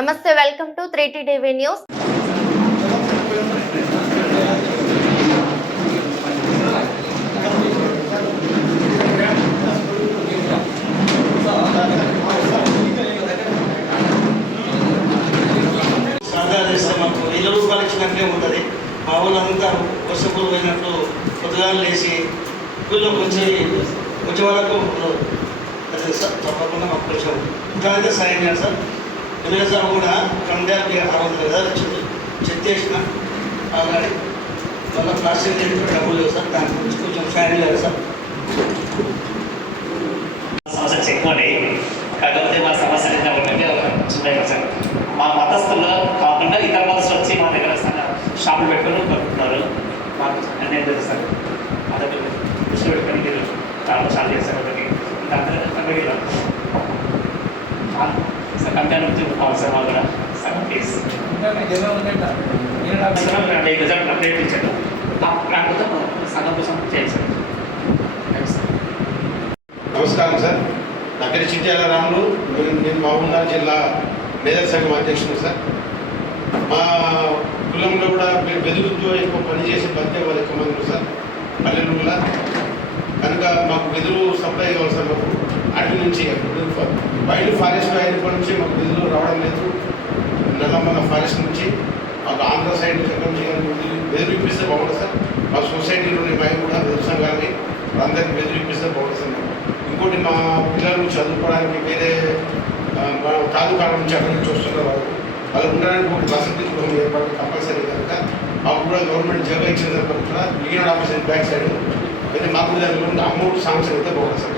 నమస్తే welcome to three TV news. సరదా చేస్తే మాకు ఉంటుంది. మా వాళ్ళంతా వర్షపూర్ పోయినట్టు పొద్దుగాలు లేచి వచ్చి వచ్చే వరకు అదే సార్ తప్పకుండా మాకు కొంచెం ఇంకా అయితే సాయం చేయాలి సార్. ఎమ్మెల్యే కూడా కందాలకి అరవై వేలు వచ్చింది చెక్ చేసిన మళ్ళీ ప్లాస్టిక్ చేసి డబ్బులు లేవు సార్. దాని గురించి కొంచెం సాయం చేయాలి సార్. సమస్యలు ఎక్కువ కాకపోతే మా సమస్యలు ఏంటంటే ఒక చిన్న సార్. మా మతస్థుల్లో కాకుండా ఇతర మతస్థులు వచ్చి మా దగ్గర షాపులు పెట్టుకొని కొనుక్కుంటున్నారు. మాకు అన్నీ తెలుసు సార్. మా దగ్గర దృష్టి పెట్టుకొని మీరు చాలా చాలా చేస్తారు. ఒకటి దాంట్లో సార్ నుంచి అవసరం మాకు కూడా సార్ ప్లీజ్ అంటే రిజల్ట్ అప్డేట్ ఇచ్చాడు కాకపోతే సగం కోసం చేయండి సార్ థ్యాంక్స్ సార్ నమస్కారం సార్. నా పేరు చిట్యాల రాములు. నేను మహబూబ్నగర్ జిల్లా మేధా సంఘం అధ్యక్షుడు సార్. మా కులంలో కూడా వెదురుతో ఎక్కువ పనిచేసే బతికే వాళ్ళు ఎక్కువ మంది సార్ పల్లెటూరులో కనుక మాకు వెదురు సప్లై కావాలి సార్ మాకు. అటు నుంచి వైల్డ్ ఫారెస్ట్ అయినప్పటి నుంచి మాకు నిధులు రావడం లేదు. నల్లమల్ల ఫారెస్ట్ నుంచి మాకు ఆంధ్ర సైడ్ నుంచి ఎక్కడి బెదిరిపిస్తే బాగుంటుంది సార్. మా సొసైటీలోని మేము కూడా నిరసన కానీ అందరికి బెదిరిపిస్తే బాగుంటుంది సార్. ఇంకోటి మా పిల్లలు చదువుకోవడానికి వేరే ఆ, తాలూకాల నుంచి అక్కడి నుంచి వస్తున్నారు వాళ్ళు. వాళ్ళు ఉండడానికి ఒక వసతి గృహం ఏర్పాటు కంపల్సరీ కనుక మాకు కూడా గవర్నమెంట్ జాబ్ ఇచ్చిన తర్వాత కూడా ఆఫీస్ బ్యాక్ సైడ్. అయితే మాకు కూడా దాని అమౌంట్ సాంక్షన్ అయితే బాగుంటుంది సార్.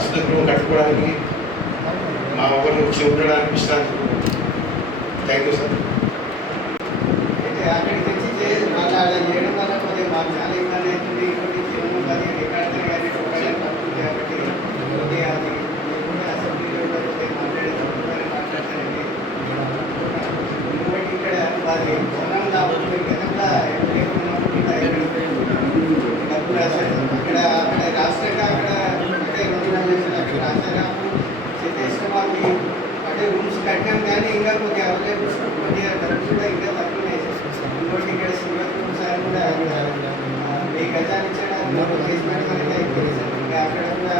వసతి గృహం కట్టుకోవడానికి మా ఒకరిని వచ్చి ఉండడానికి విశ్రాంతి థ్యాంక్ యూ సార్ అయితే అక్కడికి తెచ్చి చేసి మళ్ళీ అలా చేయడం వల్ల కొద్దిగా మాకు చాలా ఇబ్బంది అవుతుంది ఇంకోటి జీవనం అది ఎక్కడ కానీ ఒకటే తప్పుతుంది కాబట్టి కొద్దిగా అది మీరు కూడా అసెంబ్లీలో కూడా కొద్దిగా మాట్లాడేటప్పుడు మాట్లాడతారండి ఇంకోటి ఇక్కడ అది పొలం కాబట్టి వెనక డబ్బులు రాశారు అక్కడ అక్కడ రాష్ట్రంగా అక్కడ అంటే రెండు నెలలు వేసారు అక్కడ రాశారు చేసిన వాళ్ళు అంటే రూమ్స్ కట్టాం కానీ ఇంకా కొద్దిగా అవైలబుల్స్ కొద్దిగా డబ్బులు కూడా ఇంకా తక్కువ వేసేసాం ఇంకోటి ఇక్కడ సింగల్ రూమ్ సార్ కూడా ఆ, వెయ్యి గజాలు ఇచ్చాడు బేస్మెంట్ వరకు అయిపోయింది సార్ ఇంకా అక్కడ కూడా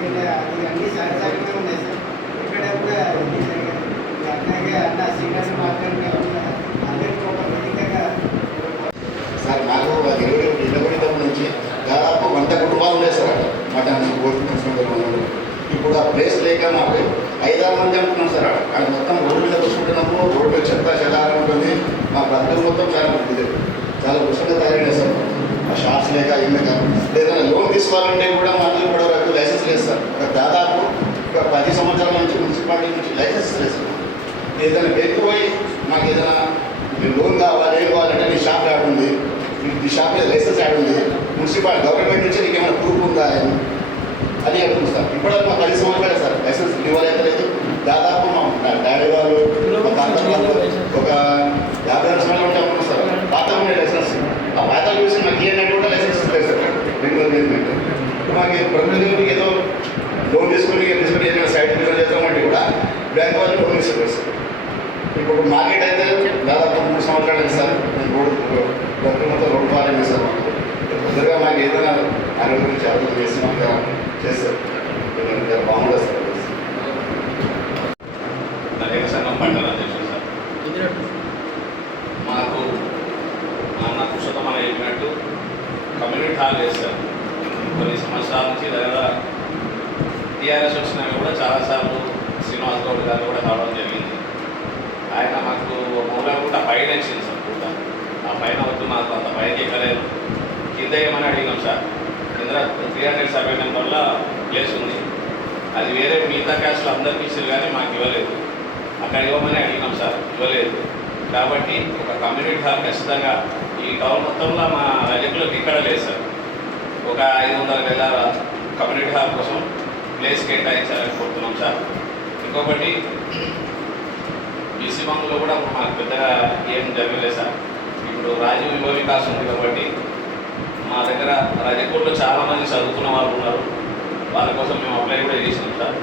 ఇంకా అది అన్ని సహజంగా ఉన్నాయి సార్ ఇక్కడ కూడా అన్ని సరిగా ఇంకా అట్లాగే అన్న సింగల్ మాత్రమే అందరికీ ఒక విధంగా సార్ నాకు అది ఇరవై ఇరవై తొమ్మిది నుంచి దాదాపు వంద కుటుంబాలు ఉన్నాయి సార్ అక్కడ మటన్ కోరుకుంటున్నాం ఇప్పుడు ఆ ప్లేస్ లేక మాకు ఐదారు మంది అనుకున్నాం సార్ అక్కడ కానీ మొత్తం రోడ్డు మీద కూర్చుంటున్నాము రోడ్డు మీద చెత్త చెదారం ఉంటుంది మా బ్రతుకు మొత్తం చాలా ఇది చాలా ఉష్ణంగా తయారైంది సార్ ఆ షాప్స్ లేక ఏం లేక లేదా లోన్ కూడా మాకు ఇప్పుడు వరకు లైసెన్స్ లేదు సార్. దాదాపు ఒక పది సంవత్సరాల నుంచి మున్సిపాలిటీ నుంచి లైసెన్స్ లేదు సార్. ఏదైనా బయటకు పోయి మాకు ఏదైనా మీరు లోన్ కావాలి ఏం కావాలంటే నీ షాప్ యాడ్ ఉంది. నీ- షాప్ మీద లైసెన్స్ యాడ్ ఉంది. మున్సిపాలిటీ గవర్నమెంట్ నుంచి నీకు ఏమైనా ప్రూఫ్ ఉందా అని? అని అడుగుతుంది సార్. ఇప్పుడు మా పది సంవత్సరాలే సార్. లైసెన్స్ రినివల్ అయితే లేదు దాదాపు మా డాడీ వాళ్ళు మా ఒక యాభై లక్షల ఉంటే అనుకున్నాం సార్. పాత ఉండే లైసెన్స్ ఆ పాత చూసి మాకు ఏంటంటే కూడా లైసెన్స్ లేదు సార్. బెంగళూరు గవర్నమెంట్ మాకు ప్రభుత్వం ఏదో లోన్ తీసుకుని తీసుకుని ఏదైనా సైడ్ బిజినెస్ చేద్దామంటే కూడా బ్యాంక్ వాళ్ళు లోన్ ఇస్తారు సార్. ఇప్పుడు మార్కెట్ అయితే దాదాపు మూడు సంవత్సరాలు అయింది సార్. నేను రోడ్డు మొత్తం రోడ్డు పాలైంది సార్. తొందరగా మాకు ఏదైనా ఆరోగ్యం గురించి అర్థం చేసి మాకు చేస్తారు బాగుంటుంది సార్. దళిత సంఘం మండల అధ్యక్షుడు సార్. మాకు నాన్న పురుషోత్తమ చెప్పినట్టు కమ్యూనిటీ హాల్ చేస్తారు సంవత్సరాల నుంచి దగ్గర టీఆర్ఎస్ వచ్చినాక కూడా చాలాసార్లు శ్రీనివాస్ గౌడ్ గారు కూడా రావడం జరిగింది. ఆయన మాకు మూలగుంట పైన ఇచ్చింది సార్ కూడా ఆ పైన వద్దు మాకు అంత పైకి ఎక్కలేదు. కింద ఏమని అడిగినాం సార్? కింద త్రీ హండ్రెడ్ సర్వే వల్ల ప్లేస్ ఉంది. అది వేరే మిగతా క్యాస్ట్లు అందరికీ ఇచ్చారు కానీ మాకు ఇవ్వలేదు. అక్కడ ఇవ్వమని అడిగినాం సార్ ఇవ్వలేదు. కాబట్టి ఒక కమ్యూనిటీ హాల్ ఖచ్చితంగా ఈ టౌన్ మొత్తంలో మా రజకులకు ఇక్కడ లేదు సార్. ఒక ఐదు వందల వేల కమ్యూనిటీ హాల్ కోసం ప్లేస్ కేటాయించాలని కోరుతున్నాం సార్. ఇంకొకటి బీసీ బంకులో కూడా మాకు పెద్దగా ఏం జరగలేదు సార్. ఇప్పుడు రాజీవ్ యువ వికాస్ ఉంది కాబట్టి మా దగ్గర రజపూర్లో చాలామంది చదువుకున్న వాళ్ళు ఉన్నారు. వాళ్ళ కోసం మేము అప్లై కూడా చేసినాం సార్.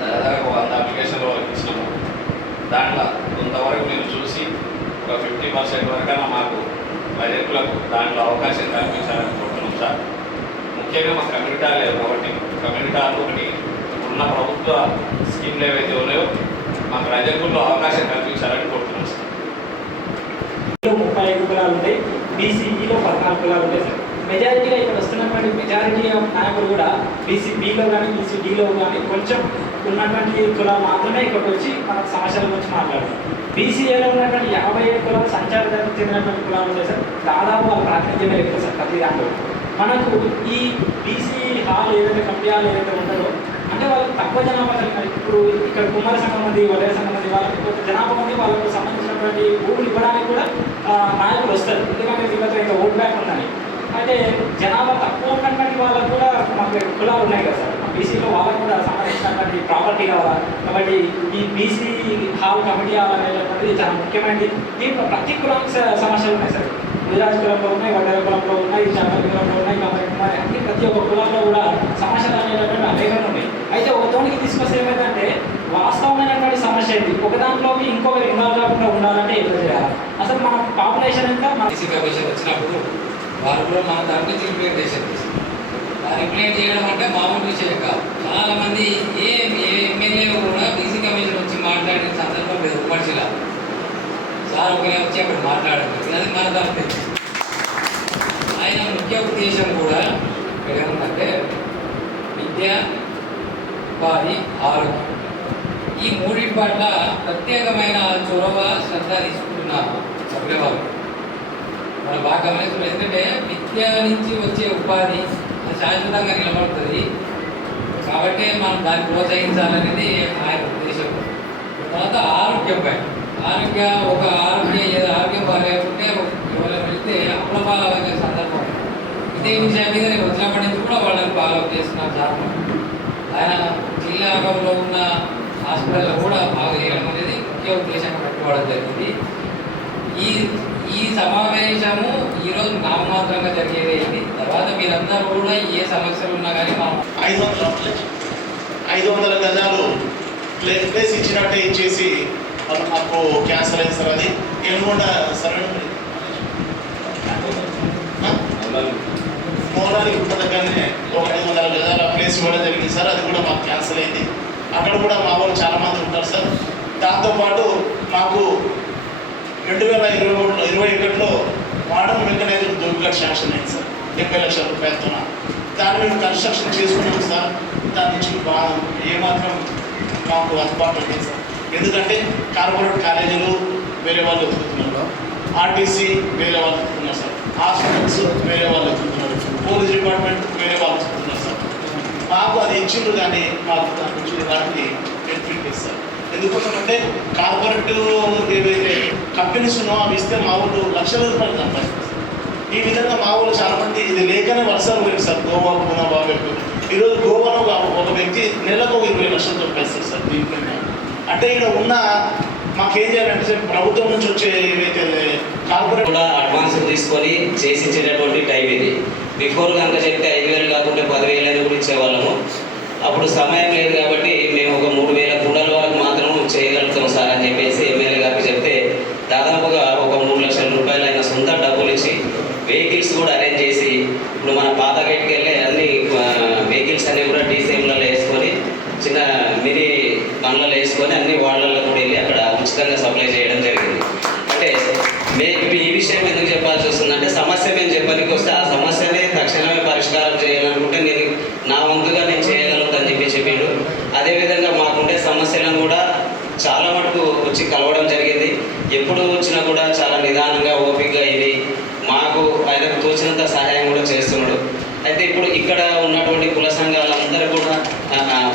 దాదాపు ఒక వంద అప్లికేషన్లు వాళ్ళకి ఇచ్చినాము. దాంట్లో కొంతవరకు మీరు చూసి ఒక ఫిఫ్టీ పర్సెంట్ వరకైనా మాకు రజకులకు దాంట్లో అవకాశం కల్పించాలని కోరుతున్నాం ముఖ్యంగా మా కమ్యూనిటీ లేవు కాబట్టి కమ్యూనిటీ ఒకటి. ఉన్న ప్రభుత్వ స్కీమ్లు ఏవైతే ఉన్నాయో మా ప్రజలకు అవకాశం కల్పించాలని కోరుతున్నాం. సార్ ముప్పై ఐదు కులాలు ఉంటాయి. బీసీఈలో పద్నాలుగు కులాలు ఉంటాయి సార్. మెజారిటీగా ఇక్కడ వస్తున్నటువంటి మెజారిటీ ఆఫ్ నాయకులు కూడా బీసీబీలో కానీ బీసీడీలో కానీ కొంచెం ఉన్నటువంటి కులాలు మాత్రమే ఇక్కడికి వచ్చి మనకు సమస్యల గురించి మాట్లాడతారు. బీసీఏలో ఉన్నటువంటి యాభై ఏడు కులాలు సంచార చెందినటువంటి కులాలు ఉంటాయి సార్. దాదాపు వాళ్ళ ప్రాతినిధ్యమే ఎక్కువ సార్ ప్రతి దాంట్లో. మనకు ఈ బీసీ హాల్ ఏదైతే కమిటీ హాల్ ఏదైతే ఉంటుందో అంటే వాళ్ళకి తక్కువ జనాభా కలిగిన ఇప్పుడు ఇక్కడ కుమార సంఘం మంది వలయ సంఘం మంది వాళ్ళకి కొంత జనాభా మంది వాళ్ళకు సంబంధించినటువంటి భూములు ఇవ్వడానికి కూడా నాయకులు వస్తారు. ఎందుకంటే వీళ్ళతో ఇంకా ఓట్ బ్యాక్ ఉందని. అయితే జనాభా తక్కువ ఉన్నటువంటి వాళ్ళకు కూడా మాకు కులాలు ఉన్నాయి కదా సార్. బీసీలో వాళ్ళకు కూడా సంబంధించినటువంటి ప్రాపర్టీ కావాలి? కాబట్టి ఈ బీసీ హాల్ కమిటీ హాల్ అనేటువంటిది చాలా ముఖ్యమైనది. దీంట్లో ప్రతి కులానికి స- సమస్యలు ఉన్నాయి సార్. గుజరాత్ కులంలో ఉన్నాయి వడ్డర కులంలో ఉన్నాయి చాకలి కులంలో ఉన్నాయి. కాబట్టి మరి అన్ని ప్రతి ఒక్క కులంలో కూడా సమస్యలు అనేటటువంటి అనేకం ఉన్నాయి. అయితే ఒక తోనికి తీసుకొస్తే ఏమైందంటే వాస్తవమైనటువంటి సమస్య ఏంటి ఒక దాంట్లోకి ఇంకొకరు ఇన్వాల్వ్ కాకుండా ఉండాలంటే ఏదో చేయాలి? అసలు మన పాపులేషన్ ఎంత? మన కమిషన్ వచ్చినప్పుడు వారు కూడా మన దాన్ని గురించి ఇంప్లిమెంట్ చేశారు ఇంప్లిమెంట్ చేయడం అంటే మామూలు విషయం కాదు. చాలా మంది ఏ ఎమ్మెల్యే కూడా బీసీ కమిషన్ వచ్చి మాట్లాడిన సందర్భం లేదు ఉమ్మడిలా ఒకరే వచ్చి అక్కడ మాట్లాడారు అది మన దాని ఆయన ముఖ్య ఉద్దేశం కూడా ఇక్కడ ఏముందంటే విద్య ఉపాధి ఆరోగ్యం. ఈ మూడింటి పట్ల ప్రత్యేకమైన చొరవ శ్రద్ధ తీసుకుంటున్నారు సభ్యవాళ్ళు మన బాగా గమనిస్తున్నాం ఎందుకంటే విద్య నుంచి వచ్చే ఉపాధి శాశ్వతంగా నిలబడుతుంది. కాబట్టి మనం దాన్ని ప్రోత్సహించాలనేది ఆయన ఉద్దేశం. తర్వాత ఆరోగ్యంపై ఆరోగ్య ఒక ఆరోగ్య ఏదో ఆరోగ్యం బాగాలేకుంటే ఎవరైనా వెళ్తే అప్రమాదమైన సందర్భం. ఇదే విషయం మీద నేను వచ్చినప్పటి నుంచి కూడా వాళ్ళని ఫాలో చేస్తున్నాను సార్ ఆయన జిల్లాలో ఉన్న హాస్పిటల్లో కూడా బాగా చేయడం అనేది ముఖ్య ఉద్దేశంగా పెట్టుకోవడం జరిగింది. ఈ ఈ సమావేశము ఈరోజు నామమాత్రంగా జరిగేది అయింది తర్వాత మీరందరూ కూడా ఏ సమస్యలు ఉన్నా కానీ మా ఐదు వందల ఐదు వందల గజాలు ప్లేస్ ఇచ్చినట్టే ఇచ్చేసి వాళ్ళు మాకు అయింది సార్ అది. ఎనుగొండ సరే మోనాలి. దగ్గరనే ఒక ఐదు వందల గజాల ప్లేస్ ఇవ్వడం జరిగింది సార్. అది కూడా మాకు క్యాన్సల్ అయింది. అక్కడ కూడా మా వాళ్ళు చాలా మంది ఉంటారు సార్. దాంతోపాటు మాకు రెండు వేల ఇరవై మూడు ఇరవై ఒకటిలో మోడర్న్ మెకనైజ్డ్ దొంగ శాంక్షన్ అయింది సార్. డెబ్బై లక్షల రూపాయలతో దాన్ని మేము కన్స్ట్రక్షన్ చేసుకున్నాం సార్. దాని నుంచి బాగా ఏమాత్రం మాకు అందుబాటులో లేదు సార్. ఎందుకంటే కార్పొరేట్ కాలేజీలు వేరే వాళ్ళు వెతుకుతున్నారు ఆర్టీసీ వేరే వాళ్ళు వెతుకుతున్నారు సార్. హాస్పిటల్స్ వేరే వాళ్ళు వెతుకుతున్నారు పోలీస్ డిపార్ట్మెంట్ వేరే వాళ్ళు వెతుకుతున్నారు సార్. మాకు అది ఇచ్చిండ్రు కానీ మాకు దాని నుంచి దానికి బెనిఫిట్ ఇస్తారు సార్. ఎందుకోసమంటే కార్పొరేట్ ఏవైతే కంపెనీస్ ఉన్నాయో అవి ఇస్తే మా ఊళ్ళు లక్షల రూపాయలు సంపాదిస్తారు ఈ విధంగా మా ఊళ్ళో చాలా మంది ఇది లేకనే వర్షాలు పోయింది సార్. గోవా పూనా బాబెట్టు ఈరోజు గోవాలో ఒక వ్యక్తి నెలకు ఒక ఇరవై లక్షలు సంపాదిస్తారు సార్. దీనికైనా అంటే ఇక్కడ ఉన్న మాకేం చేయాలంటే ప్రభుత్వం నుంచి వచ్చే ఏవైతే కార్పొరేట్ కూడా అడ్వాన్స్ తీసుకొని చేసిచ్చేటటువంటి టైం ఇది. బిఫోర్ కనుక చెప్తే ఐదు వేలు కాకుండా పదివేలు అని కూడా ఇచ్చేవాళ్ళము. అప్పుడు సమయం లేదు కాబట్టి మేము ఒక మూడు వేల కుండల వరకు మాత్రం చేయగలుగుతాం సార్ అని చెప్పేసి ఎమ్మెల్యే గారికి చెప్తే దాదాపుగా ఒక మూడు లక్షల రూపాయలు ఆయన సొంత డబ్బులు ఇచ్చి వెహికల్స్ కూడా అరేంజ్ చేసి ఇప్పుడు మన పాత గేట్కి వెళ్ళి అన్ని వెహికల్స్ అన్ని కూడా డీసీఎంలలో వేసుకొని చిన్న మినీ బండ్లలో వేసుకొని అన్ని వాళ్ళల్లో కూడా వెళ్ళి అక్కడ ఉచితంగా సప్లై చేయడం జరిగింది అంటే మేము ఈ విషయం ఎందుకు చెప్పాల్సి వస్తుందంటే పనికి వస్తే ఆ సమస్యని తక్షణమే పరిష్కారం చేయాలనుకుంటే నేను నా వంతుగా నేను చేయగలుగుతాను చెప్పి చెప్పాడు. అదేవిధంగా మాకుండే సమస్యలను కూడా చాలా మటుకు వచ్చి కలవడం జరిగింది. ఎప్పుడు వచ్చినా కూడా చాలా నిదానంగా ఓపికగా ఇది మాకు ఆయనకు తోచినంత సహాయం కూడా చేస్తున్నాడు. అయితే ఇప్పుడు ఇక్కడ ఉన్నటువంటి కుల సంఘాలందరూ కూడా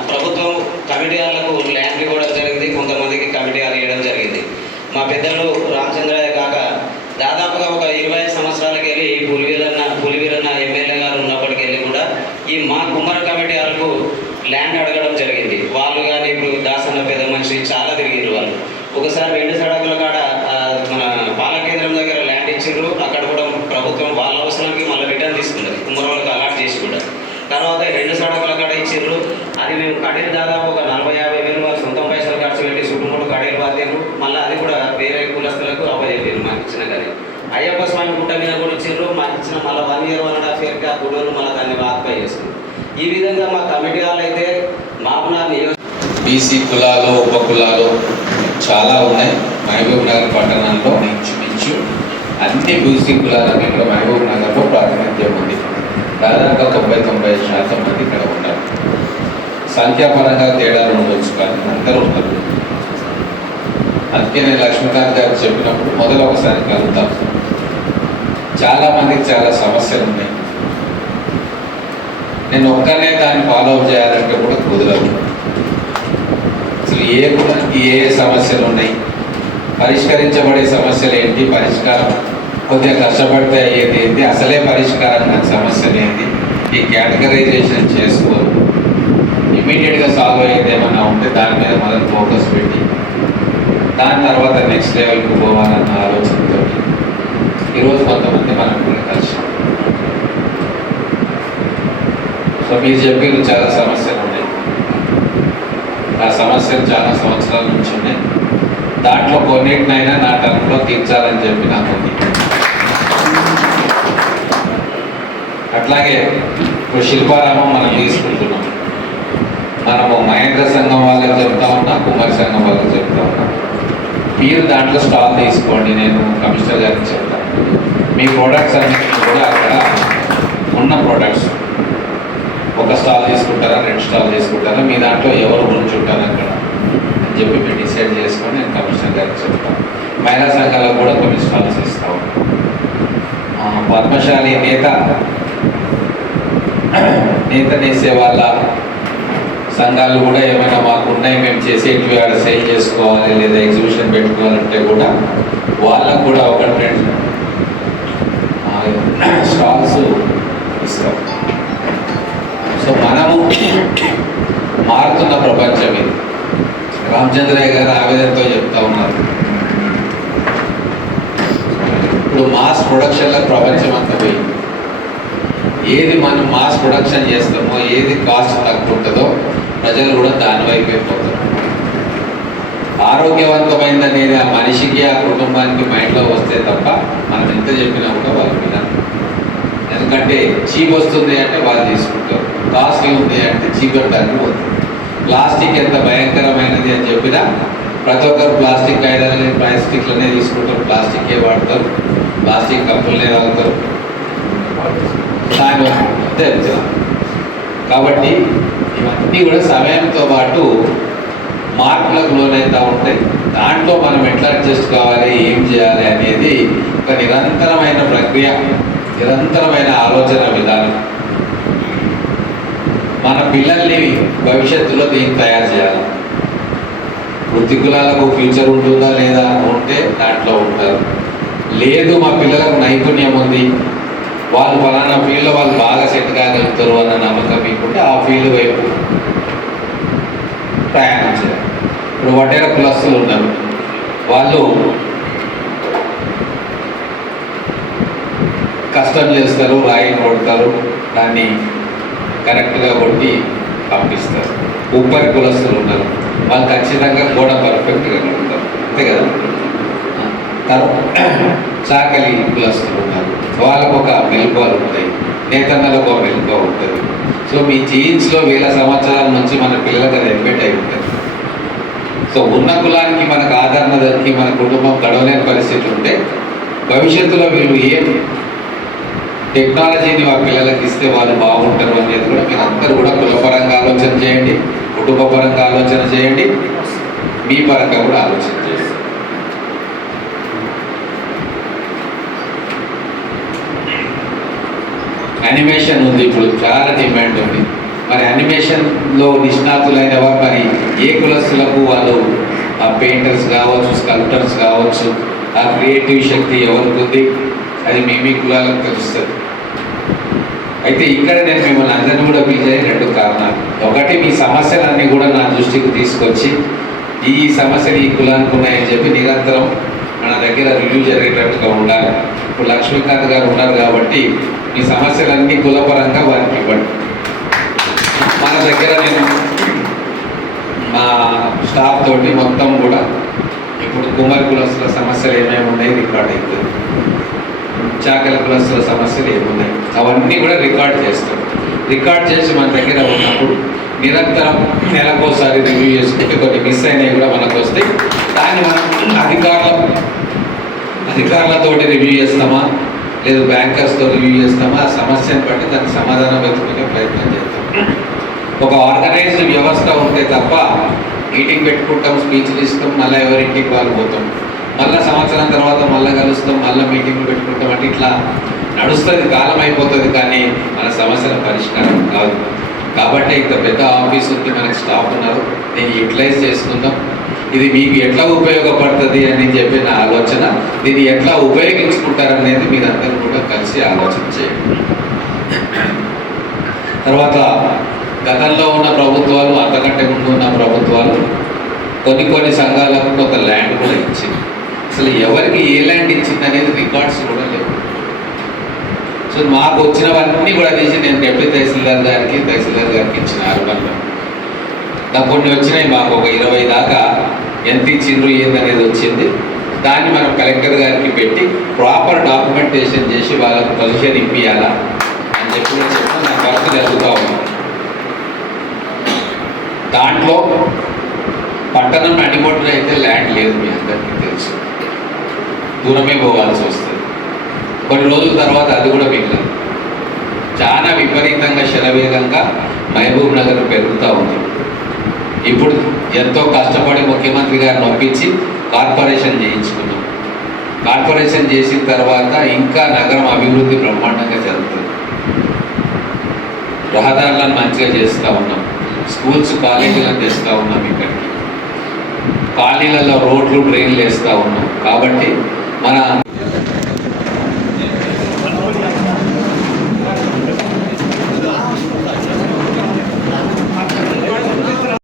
ప్రభుత్వం కమిటీ వాళ్ళ ల్యాండ్ ఇవ్వడం జరిగింది కొంతమందికి కమిటీ వాళ్ళు ఇవ్వడం జరిగింది మా పెద్దలు రామచంద్రయ్య కాక దాదాపుగా ఒక ఇరవై సంవత్సరాలకి వెళ్ళి పులివీరన్న పులివీరన్న ఎమ్మెల్యే గారు ఉన్నప్పటికి వెళ్ళి కూడా ఈ మా కుమ్మర కమిటీ వాళ్ళకు ల్యాండ్ అడగడం జరిగింది. వాళ్ళు కానీ ఇప్పుడు దాసన్న పెద్ద మనిషి చాలా తిరిగిరు వాళ్ళు. ఒకసారి రెండు సడకుల కాడ ఆ, మన పాల కేంద్రం దగ్గర ల్యాండ్ ఇచ్చిండ్రు అక్కడ కూడా ప్రభుత్వం వాళ్ళ అవసరానికి మళ్ళీ రిటర్న్ తీసుకున్నది కుమ్మర వాళ్ళకి అలాట్ చేసి కూడా తర్వాత రెండు సడకుల కాడ ఇచ్చిండ్రు అది మేము కడీలు దాదాపు ఒక నలభై యాభై వేలు వాళ్ళ సొంతం పైసలు ఖర్చు పెట్టి చుట్టుముట్టు కడీలు బాధ్యతలు ఈ విధంగా మా కమిటీ వాళ్ళు అయితే మామూలు నియోజక బీసీ కులాలు ఉప కులాలు చాలా ఉన్నాయి. మహబూబ్ నగర్ పట్టణంలో ఇంచుమించు అన్ని బీసీ కులాలకు ఇక్కడ మహబూబ్ నగర్లో ప్రాతినిధ్యం ఉంది. దాదాపుగా తొంభై తొంభై శాతం మంది ఇక్కడ ఉన్నారు. సంఖ్యాపరంగా తేడాలు ఉండొచ్చు కానీ అందరూ ఉన్నారు. అందుకే నేను లక్ష్మీకాంత్ గారు చెప్పినప్పుడు మొదలు ఒకసారి కలుగుతాం చాలా మందికి చాలా సమస్యలు ఉన్నాయి. నేను ఒక్కనే దాన్ని ఫాలో చేయాలంటే కూడా కుదరదు. అసలు ఏ కులానికి ఏ ఏ సమస్యలు ఉన్నాయి? పరిష్కరించబడే సమస్యలు ఏంటి? పరిష్కారం కొద్దిగా కష్టపడితే అయ్యేది ఏంటి? అసలే పరిష్కారం కాని సమస్యలు ఏంటి? ఈ కేటగరైజేషన్ చేసుకోరు ఇమీడియట్గా సాల్వ్ అయ్యేది ఏమైనా ఉంటే దాని మీద మొదలు ఫోకస్ పెట్టి దాని తర్వాత నెక్స్ట్ లెవెల్కి పోవాలన్న ఆలోచనతో ఈరోజు కొంతమంది మనం కూడా కలిసి సో మీరు చెప్పిన చాలా సమస్యలు ఉన్నాయి. ఆ సమస్యలు చాలా సంవత్సరాల నుంచి ఉన్నాయి. దాంట్లో కొన్నిటినైనా నా టర్మ్లో తీర్చాలని చెప్పి నాకు అట్లాగే ఇప్పుడు శిల్పారామం మనం తీసుకుంటున్నాం. మనము మహేంద్ర సంఘం వాళ్ళకి చెప్తా ఉన్నా కుమార్ సంఘం వాళ్ళకి చెప్తా ఉన్నా. మీరు దాంట్లో స్టాల్ తీసుకోండి నేను కమిషనర్ గారికి చెప్తాను. మీ ప్రోడక్ట్స్ అన్నింటినీ కూడా అక్కడ ఉన్న ప్రోడక్ట్స్ ఒక స్టాల్ తీసుకుంటారా రెండు స్టాల్ తీసుకుంటారా మీ దాంట్లో ఎవరు గురించి ఉంటారు అక్కడ? అని చెప్పి మేము డిసైడ్ చేసుకొని నేను కమిషనర్ గారికి చెప్తాను. మహిళా సంఘాలకు కూడా కొన్ని స్టాల్స్ ఇస్తాం పద్మశాలి నేత నేత నేసే వాళ్ళ సంఘాలు కూడా ఏమైనా మాకు ఉన్నాయి మేము చేసేటివి ఆడ సేల్ చేసుకోవాలి లేదా ఎగ్జిబిషన్ పెట్టుకోవాలంటే కూడా వాళ్ళకు కూడా ఒక స్టాల్స్ ఇస్తాం సో మారుతున్న ప్రపంచం ఇది రామచంద్రయ్య గారు ఆవేదనతో చెప్తా ఉన్నారు. ఇప్పుడు మాస్ ప్రొడక్షన్లో ప్రపంచం అంతా పోయింది. ఏది మనం మాస్ ప్రొడక్షన్ చేస్తామో ఏది కాస్ట్ తక్కువ ఉంటుందో ప్రజలు కూడా దాని వైపు అయిపోతారు ఆరోగ్యవంతమైంది అనేది ఆ మనిషికి ఆ కుటుంబానికి మైండ్లో వస్తే తప్ప మనం ఎంత చెప్పినా కూడా వాళ్ళు వినరు ఎందుకంటే చీప్ వస్తుంది అంటే వాళ్ళు తీసుకుంటారు కాస్ట్లీ ఉంది అంటే చీపెట్టడానికి పోతుంది ప్లాస్టిక్ ఎంత భయంకరమైనది అని చెప్పినా ప్రతి ఒక్కరు ప్లాస్టిక్ కాయలని ప్లాస్టిక్లనే తీసుకుంటారు. ప్లాస్టికే వాడతారు. ప్లాస్టిక్ కప్పులనే తాగుతారు. దాని అంతే కాబట్టి ఇవన్నీ కూడా సమయంతో పాటు మార్పులకు లోనైతే ఉంటాయి. దాంట్లో మనం ఎట్లా అడ్జస్ట్ కావాలి ఏం చేయాలి అనేది ఒక నిరంతరమైన ప్రక్రియ నిరంతరమైన ఆలోచన విధానం. మన పిల్లల్ని భవిష్యత్తులో దీన్ని తయారు చేయాలి? వృత్తి కులాలకు ఫ్యూచర్ ఉంటుందా లేదా ఉంటే దాంట్లో ఉంటారు. లేదు మా పిల్లలకు నైపుణ్యం ఉంది. వాళ్ళు ఫలానా ఫీల్డ్లో వాళ్ళు బాగా సెట్ కాగలుగుతారు అన్న నమ్మకం మీకుంటే ఆ ఫీల్డ్ వైపు ప్రయాణం చేయాలి ఇప్పుడు వటేర కులస్తులు ఉన్నారు. వాళ్ళు కష్టం చేస్తారు రాయి కొడతారు దాన్ని కరెక్ట్గా కొట్టి పంపిస్తారు. ఊపరి కులస్తులు ఉన్నారు వాళ్ళు ఖచ్చితంగా గోడ పర్ఫెక్ట్గా కొడతారు అంతే కదా? తర్వాత చాకలి కులస్తులు ఉన్నారు వాళ్ళకు ఒక మెలుపాలు ఉంటాయి నేతన్నలకు ఒక మెలకువ ఉంటుంది. సో మీ జీన్స్లో వేల సంవత్సరాల నుంచి మన పిల్లలకు అది ఎంబెట్ అయి ఉంటుంది. సో ఉన్న కులానికి మనకు ఆదరణ దక్కి మన కుటుంబం గడవలేని పరిస్థితి ఉంటే భవిష్యత్తులో వీళ్ళు ఏం టెక్నాలజీని మా పిల్లలకి ఇస్తే వాళ్ళు బాగుంటారు అని చెప్పి కూడా మీరు అందరూ కూడా కులపరంగా ఆలోచన చేయండి కుటుంబ పరంగా ఆలోచన చేయండి మీ పరంగా కూడా ఆలోచన చేయండి. యానిమేషన్ ఉంది ఇప్పుడు చాలా డిమాండ్ ఉంది. మరి యానిమేషన్లో నిష్ణాతులైన వారు మరి ఏ కులస్తులకు వాళ్ళు ఆ పెయింటర్స్ కావచ్చు స్కల్ప్టర్స్ కావచ్చు ఆ క్రియేటివ్ శక్తి ఎవరికి ఉంది? అది మీ కులాలకు తెలుస్తుంది. అయితే ఇక్కడ నేను మిమ్మల్ని అందరినీ కూడా పిలిచే రెండు కారణాలు. ఒకటి మీ సమస్యలన్నీ కూడా నా దృష్టికి తీసుకొచ్చి ఈ సమస్యలు ఈ కులానికి ఉన్నాయని చెప్పి నిరంతరం మన దగ్గర రివ్యూ జరిగేటట్టుగా ఉండాలి. ఇప్పుడు లక్ష్మీకాంత్ గారు ఉన్నారు కాబట్టి మీ సమస్యలన్నీ కులపరంగా వారికి ఇవ్వండి. మన దగ్గర నేను మా స్టాఫ్ తోటి మొత్తం కూడా ఇప్పుడు కుమార్ కులస్తుల సమస్యలు ఏమేమి ఉన్నాయి రికార్డ్ అవుతుంది చాకల కులస్తుల సమస్యలు ఏమున్నాయి? అవన్నీ కూడా రికార్డ్ చేస్తాం. రికార్డ్ చేసి మన దగ్గర ఉన్నప్పుడు నిరంతరం నెలకోసారి రివ్యూ చేసుకుంటే కొన్ని మిస్ అయినవి కూడా మనకు వస్తాయి. దాన్ని మనం అధికారుల అధికారులతోటి రివ్యూ చేస్తామా? లేదు బ్యాంకర్స్తో రివ్యూ చేస్తామా? ఆ సమస్యను బట్టి దానికి సమాధానం వెతుకునే ప్రయత్నం చేస్తాం. ఒక ఆర్గనైజ్డ్ వ్యవస్థ ఉంటే తప్ప మీటింగ్ పెట్టుకుంటాం స్పీచ్లు ఇస్తాం మళ్ళీ ఎవరింటికి వాళ్ళు పోతాం. మళ్ళీ సంవత్సరం తర్వాత మళ్ళీ కలుస్తాం మళ్ళీ మీటింగ్లు పెట్టుకుంటాం అంటే ఇట్లా నడుస్తుంది కాలం అయిపోతుంది కానీ మన సమస్యల పరిష్కారం కాదు. కాబట్టి ఇంత పెద్ద ఆఫీస్ ఉంది మనకి స్టాఫ్ ఉన్నారు దీన్ని యూటిలైజ్ చేసుకుందాం. ఇది మీకు ఎట్లా ఉపయోగపడుతుంది అని చెప్పి నా ఆలోచన దీన్ని ఎట్లా ఉపయోగించుకుంటారనేది మీరందరూ కూడా కలిసి ఆలోచన చేయండి. తర్వాత గతంలో ఉన్న ప్రభుత్వాలు అంతకంటే ముందు ఉన్న ప్రభుత్వాలు కొన్ని కొన్ని సంఘాలకు కొంత ల్యాండ్ కూడా ఇచ్చింది. అసలు ఎవరికి ఏ ల్యాండ్ ఇచ్చింది అనేది రికార్డ్స్ కూడా లేవు. సో మాకు వచ్చినవన్నీ కూడా తీసి నేను డిప్యూటీ తహసీల్దార్ గారికి తహసీల్దార్ గారికి ఇచ్చిన ఆరుపంలో నాకు కొన్ని వచ్చినాయి మాకు ఒక ఇరవై దాకా. ఎంత ఇచ్చిండ్రు ఏందనేది వచ్చింది. దాన్ని మనం కలెక్టర్ గారికి పెట్టి ప్రాపర్ డాక్యుమెంటేషన్ చేసి వాళ్ళకు పొజిషన్ ఇప్పియాలా అని చెప్పి నేను చెప్పి నా వర్క్ జరుగుతూ ఉంది. దాంట్లో పట్టణం నడిబొట్టున అయితే ల్యాండ్ లేదు మీ అందరికీ తెలుసు. దూరమే పోవాల్సి వస్తుంది. కొన్ని రోజుల తర్వాత అది కూడా మిగిలింది చాలా విపరీతంగా శరవేగంగా మహబూబ్ నగర్ పెరుగుతూ ఉంది. ఇప్పుడు ఎంతో కష్టపడి ముఖ్యమంత్రి గారిని ఒప్పించి కార్పొరేషన్ చేయించుకున్నాం. కార్పొరేషన్ చేసిన తర్వాత ఇంకా నగరం అభివృద్ధి బ్రహ్మాండంగా జరుగుతుంది. రహదారులను మంచిగా చేస్తూ ఉన్నాం. స్కూల్స్ కాలేజీలను తెస్తూ ఉన్నాం ఇక్కడికి. కాలనీలలో రోడ్లు డ్రైన్లు వేస్తూ ఉన్నాం. కాబట్టి మన